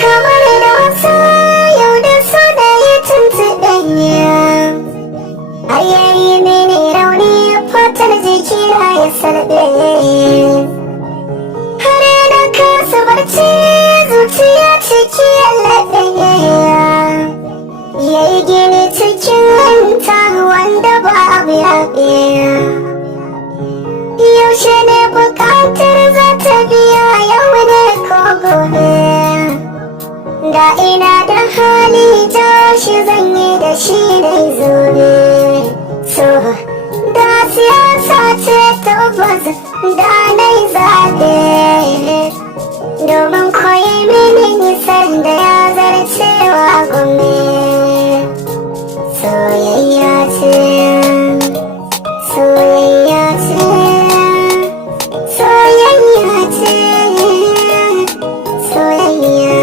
Kamar da wasa yau da so da ya tuntuɗanya, har yayi mini rauni fatar jikina ya sarɗe, har na kasa barci zuciya ciki ya laɗe, yayi gini cikin hanta wanda babu yaɓe. Yaushe ne buƙatar za ta biya, yau ne ko gobe? Da ina da hali tashi zan yi da shi na zobe. So da siyasa ce tabbas da na yi zaɓe, domin koyi mini nisan da ya zarcewa gome. Soyayya ce, soyayya ce, soyayya ce, soyayya.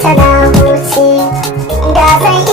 Tana huce da zai